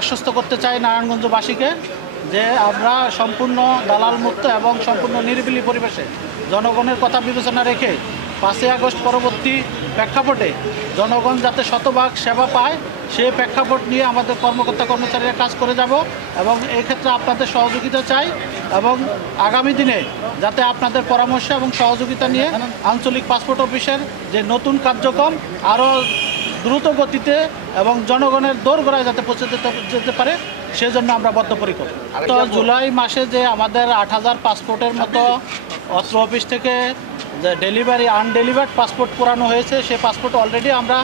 আশ্বস্ত করতে চাই নারায়ণগঞ্জবাসীকে যে আমরা সম্পূর্ণ দালাল মুক্ত এবং সম্পূর্ণ নিরিবিলি পরিবেশে জনগণের কথা বিবেচনা রেখে 5ই আগস্ট পরবর্তী প্রেক্ষাপটে জনগণ যাতে শতভাগ সেবা পায় সেই প্রেক্ষাপট নিয়ে আমাদের কর্মকর্তা কর্মচারীরা কাজ করে যাব এবং এই ক্ষেত্রে আপনাদের সহযোগিতা চাই এবং আগামী দিনে যাতে আপনাদের পরামর্শ এবং সহযোগিতা নিয়ে আঞ্চলিক পাসপোর্ট অফিসের যে নতুন কার্যক্রম আরও দ্রুত গতিতে এবং জনগণের দোরগোড়ায় যাতে পৌঁছে যেতে পারে সেজন্য আমরা বদ্ধপরিকর। তো জুলাই মাসে যে আমাদের 8,000 পাসপোর্টের মতো অস্ত্র অফিস থেকে যে ডেলিভারি আনডেলিভার্ড পাসপোর্ট পুরানো হয়েছে সেই পাসপোর্ট অলরেডি আমরা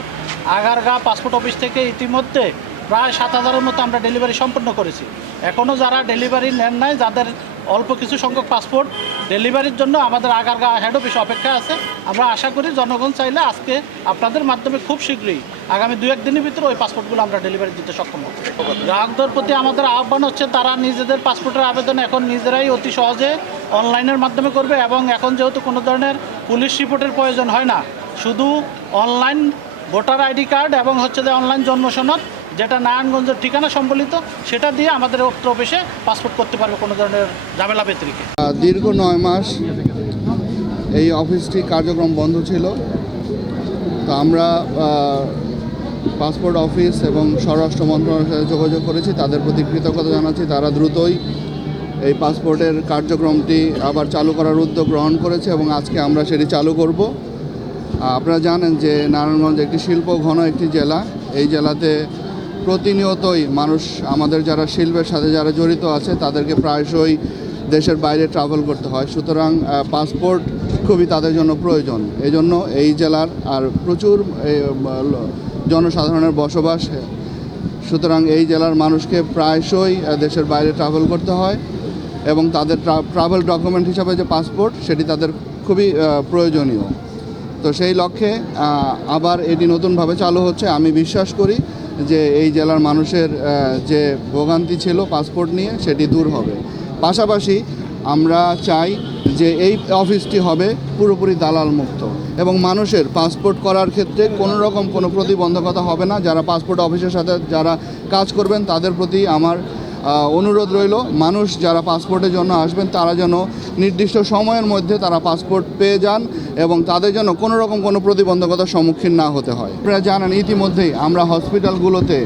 আগারগাঁ পাসপোর্ট অফিস থেকে ইতিমধ্যে প্রায় 7,000-এর মতো আমরা ডেলিভারি সম্পন্ন করেছি। এখনও যারা ডেলিভারি নেন নাই, যাদের অল্প কিছু সংখ্যক পাসপোর্ট ডেলিভারির জন্য আমাদের আগারগাঁ হেড অফিস অপেক্ষা আছে। আমরা আশা করি জনগণ চাইলে আজকে আপনাদের মাধ্যমে খুব শীঘ্রই আগামী 2-1 দিনের ভিতরে ওই পাসপোর্টগুলো আমরা ডেলিভারি দিতে সক্ষম হব। গ্রাহকদের প্রতি আমাদের আহ্বান হচ্ছে তারা নিজেদের পাসপোর্টের আবেদন এখন নিজেরাই অতি সহজে অনলাইনের মাধ্যমে করবে এবং এখন যেহেতু কোনো ধরনের পুলিশ রিপোর্টের প্রয়োজন হয় না, শুধু অনলাইন ভোটার আইডি কার্ড এবং হচ্ছে যে অনলাইন জন্ম সনদ যেটা নারায়ণগঞ্জের ঠিকানা সম্বলিত সেটা দিয়ে আমাদের অস্ত্র অফিসে পাসপোর্ট করতে পারবে কোনো ধরনের ঝামেলা ব্যতিরেকে। দীর্ঘ 9 মাস এই অফিসটি কার্যক্রম বন্ধ ছিল। তো আমরা পাসপোর্ট অফিস এবং স্বরাষ্ট্র মন্ত্রণালয়ের সাথে যোগাযোগ করেছি, তাদের প্রতি কৃতজ্ঞতা জানাচ্ছি। তারা দ্রুতই এই পাসপোর্টের কার্যক্রমটি আবার চালু করার উদ্যোগ গ্রহণ করেছে এবং আজকে আমরা সেটি চালু করব। আপনারা জানেন যে নারায়ণগঞ্জ একটি শিল্প ঘন একটি জেলা। এই জেলাতে প্রতিনিয়তই মানুষ, আমাদের যারা শিল্পের সাথে যারা জড়িত আছে তাদেরকে প্রায়শই দেশের বাইরে ট্রাভেল করতে হয়। সুতরাং পাসপোর্ট খুবই তাদের জন্য প্রয়োজন। এই জন্য এই জেলার আর প্রচুর জনসাধারণের বসবাস, সুতরাং এই জেলার মানুষকে প্রায়শই দেশের বাইরে ট্রাভেল করতে হয় এবং তাদের ট্রাভেল ডকুমেন্ট হিসাবে যে পাসপোর্ট সেটি তাদের খুবই প্রয়োজনীয়। তো সেই লক্ষ্যে আবার এটি নতুনভাবে চালু হচ্ছে। আমি বিশ্বাস করি যে এই জেলার মানুষের যে ভোগান্তি ছিল পাসপোর্ট নিয়ে সেটি দূর হবে। পাশাপাশি আমরা চাই যে এই অফিসটি হবে পুরোপুরি দালাল মুক্ত এবং মানুষের পাসপোর্ট করার ক্ষেত্রে কোনো রকম কোনো প্রতিবন্ধকতা হবে না। যারা পাসপোর্ট অফিসের সাথে যারা কাজ করবেন তাদের প্রতি আমার অনুরোধ রইল, মানুষ যারা পাসপোর্টের জন্য আসবেন তারা যেন নির্দিষ্ট সময়ের মধ্যে তারা পাসপোর্ট পেয়ে যান এবং তাদের জন্য কোনো রকম কোনো প্রতিবন্ধকতার সম্মুখীন না হতে হয়। আপনারা জানেন ইতিমধ্যেই আমরা হসপিটালগুলোতে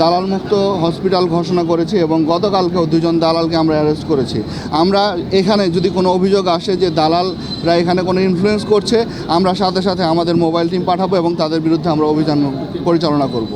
দালাল মুক্ত হসপিটাল ঘোষণা করেছি এবং গতকালকেও 2 জন দালালকে আমরা অ্যারেস্ট করেছি। আমরা এখানে যদি কোনো অভিযোগ আসে যে দালালরা এখানে কোনো ইনফ্লুয়েন্স করছে, আমরা সাথে সাথে আমাদের মোবাইল টিম পাঠাবো এবং তাদের বিরুদ্ধে আমরা অভিযান পরিচালনা করব।